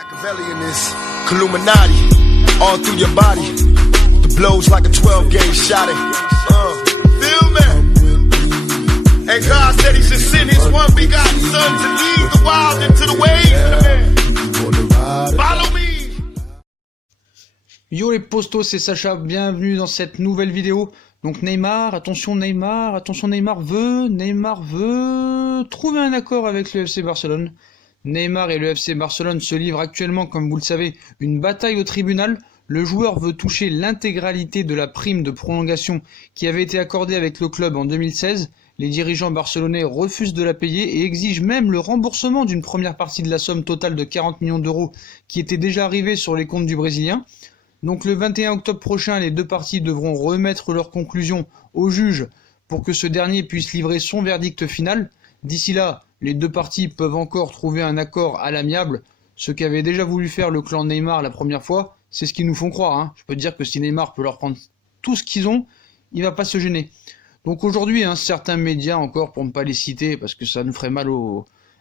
Machiavelli in this Illuminati, all through your body. The blows like a 12-gauge shot. Feel me? And God said He should send His one begotten Son to lead the wild into the ways. Follow me. Yo les postos, c'est Sacha, bienvenue dans cette nouvelle vidéo. Donc Neymar veut trouver un accord avec le FC Barcelone. Neymar et le FC Barcelone se livrent actuellement, comme vous le savez, une bataille au tribunal. Le joueur veut toucher l'intégralité de la prime de prolongation qui avait été accordée avec le club en 2016. Les dirigeants barcelonais refusent de la payer et exigent même le remboursement d'une première partie de la somme totale de 40 millions d'euros qui était déjà arrivée sur les comptes du Brésilien. Donc le 21 octobre prochain, les deux parties devront remettre leurs conclusions au juge pour que ce dernier puisse livrer son verdict final. D'ici là, les deux parties peuvent encore trouver un accord à l'amiable, ce qu'avait déjà voulu faire le clan Neymar la première fois. C'est ce qu'ils nous font croire, hein. Je peux te dire que si Neymar peut leur prendre tout ce qu'ils ont, il va pas se gêner. Donc aujourd'hui, certains médias, encore pour ne pas les citer parce que ça nous ferait mal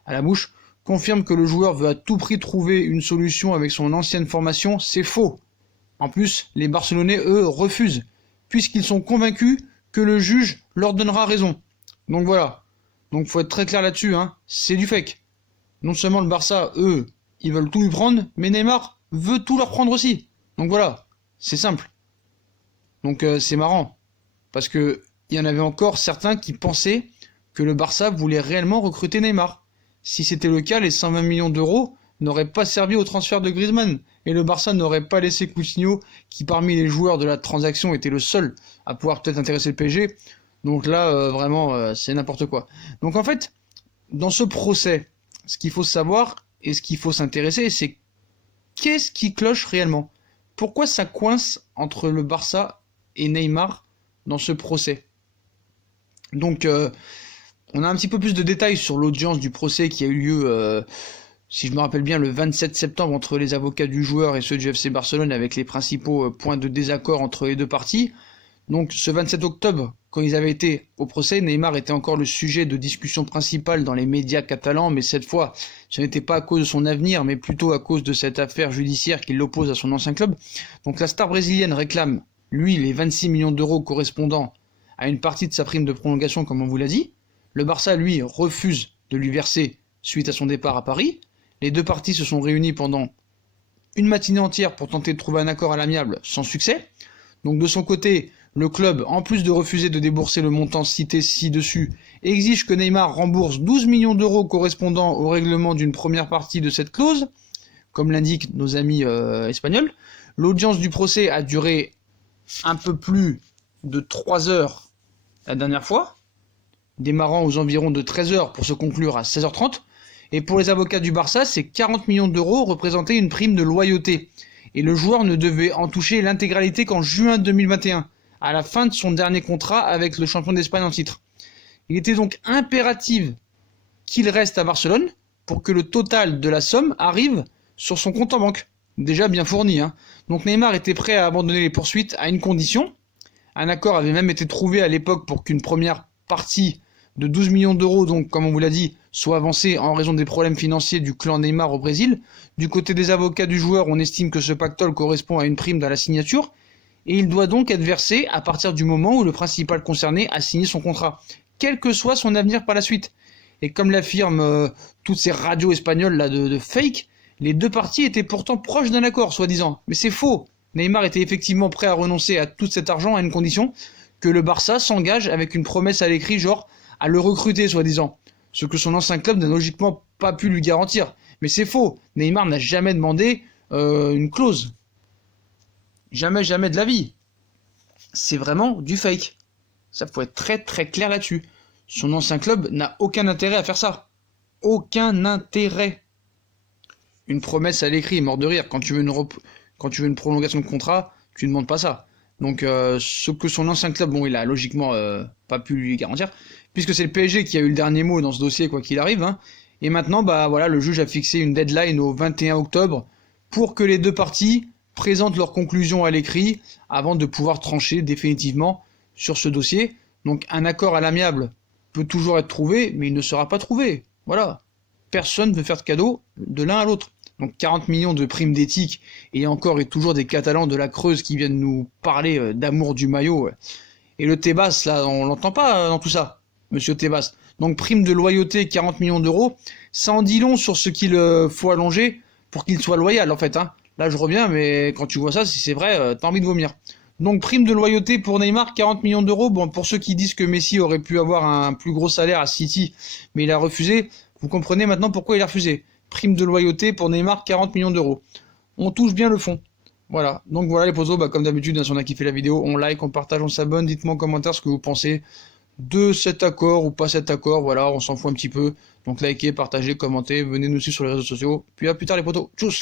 à la bouche, confirment que le joueur veut à tout prix trouver une solution avec son ancienne formation. C'est faux. En plus, les Barcelonais, eux, refusent, puisqu'ils sont convaincus que le juge leur donnera raison. Donc voilà. Donc faut être très clair là-dessus, c'est du fake. Non seulement le Barça, eux, ils veulent tout lui prendre, mais Neymar veut tout leur prendre aussi. Donc voilà, c'est simple. Donc c'est marrant, parce que il y en avait encore certains qui pensaient que le Barça voulait réellement recruter Neymar. Si c'était le cas, les 120 millions d'euros n'auraient pas servi au transfert de Griezmann, et le Barça n'aurait pas laissé Coutinho, qui parmi les joueurs de la transaction était le seul à pouvoir peut-être intéresser le PSG. Donc là, vraiment, c'est n'importe quoi. Donc en fait, dans ce procès, ce qu'il faut savoir et ce qu'il faut s'intéresser, c'est qu'est-ce qui cloche réellement? Pourquoi ça coince entre le Barça et Neymar dans ce procès? Donc, on a un petit peu plus de détails sur l'audience du procès qui a eu lieu, si je me rappelle bien, le 27 septembre entre les avocats du joueur et ceux du FC Barcelone, avec les principaux points de désaccord entre les deux parties. Donc ce 27 octobre, quand ils avaient été au procès, Neymar était encore le sujet de discussion principale dans les médias catalans, mais cette fois, ce n'était pas à cause de son avenir, mais plutôt à cause de cette affaire judiciaire qui l'oppose à son ancien club. Donc la star brésilienne réclame, lui, les 26 millions d'euros correspondant à une partie de sa prime de prolongation, comme on vous l'a dit. Le Barça, lui, refuse de lui verser suite à son départ à Paris. Les deux parties se sont réunies pendant une matinée entière pour tenter de trouver un accord à l'amiable, sans succès. Donc de son côté, le club, en plus de refuser de débourser le montant cité ci-dessus, exige que Neymar rembourse 12 millions d'euros correspondant au règlement d'une première partie de cette clause, comme l'indiquent nos amis espagnols. L'audience du procès a duré un peu plus de 3 heures la dernière fois, démarrant aux environs de 13 heures pour se conclure à 16h30. Et pour les avocats du Barça, ces 40 millions d'euros représentaient une prime de loyauté. Et le joueur ne devait en toucher l'intégralité qu'en juin 2021, à la fin de son dernier contrat avec le champion d'Espagne en titre. Il était donc impératif qu'il reste à Barcelone pour que le total de la somme arrive sur son compte en banque. Déjà bien fourni. Donc Neymar était prêt à abandonner les poursuites à une condition. Un accord avait même été trouvé à l'époque pour qu'une première partie de 12 millions d'euros, donc comme on vous l'a dit, soit avancée en raison des problèmes financiers du clan Neymar au Brésil. Du côté des avocats du joueur, on estime que ce pactole correspond à une prime dans la signature, et il doit donc être versé à partir du moment où le principal concerné a signé son contrat, quel que soit son avenir par la suite. Et comme l'affirment toutes ces radios espagnoles là de fake, les deux parties étaient pourtant proches d'un accord, soi-disant. Mais c'est faux. Neymar était effectivement prêt à renoncer à tout cet argent à une condition, que le Barça s'engage avec une promesse à l'écrit, genre à le recruter, soi-disant. Ce que son ancien club n'a logiquement pas pu lui garantir. Mais c'est faux. Neymar n'a jamais demandé une clause. Jamais de la vie. C'est vraiment du fake. Ça faut être très très clair là-dessus. Son ancien club n'a aucun intérêt à faire ça. Aucun intérêt. Une promesse à l'écrit, mort de rire. Quand tu veux une prolongation de contrat, tu ne demandes pas ça. Donc ce que son ancien club, il a logiquement pas pu lui garantir, puisque c'est le PSG qui a eu le dernier mot dans ce dossier, quoi qu'il arrive. Et maintenant, le juge a fixé une deadline au 21 octobre pour que les deux parties présentent leurs conclusions à l'écrit avant de pouvoir trancher définitivement sur ce dossier. Donc un accord à l'amiable peut toujours être trouvé, mais il ne sera pas trouvé. Voilà. Personne ne veut faire de cadeau de l'un à l'autre. Donc 40 millions de primes d'éthique, et encore et toujours des Catalans de la Creuse qui viennent nous parler d'amour du maillot. Et le Tebas, là, on l'entend pas dans tout ça, monsieur Tebas. Donc prime de loyauté, 40 millions d'euros, ça en dit long sur ce qu'il faut allonger pour qu'il soit loyal, en fait. Hein. Là, je reviens, mais quand tu vois ça, si c'est vrai, t'as envie de vomir. Donc prime de loyauté pour Neymar, 40 millions d'euros. Bon, pour ceux qui disent que Messi aurait pu avoir un plus gros salaire à City, mais il a refusé, vous comprenez maintenant pourquoi il a refusé. Prime de loyauté pour Neymar, 40 millions d'euros. On touche bien le fond. Voilà, donc voilà les potos, comme d'habitude, si on a kiffé la vidéo, on like, on partage, on s'abonne, dites-moi en commentaire ce que vous pensez de cet accord ou pas cet accord, voilà, on s'en fout un petit peu. Donc likez, partagez, commentez, venez nous suivre sur les réseaux sociaux, puis à plus tard les potos, tchuss.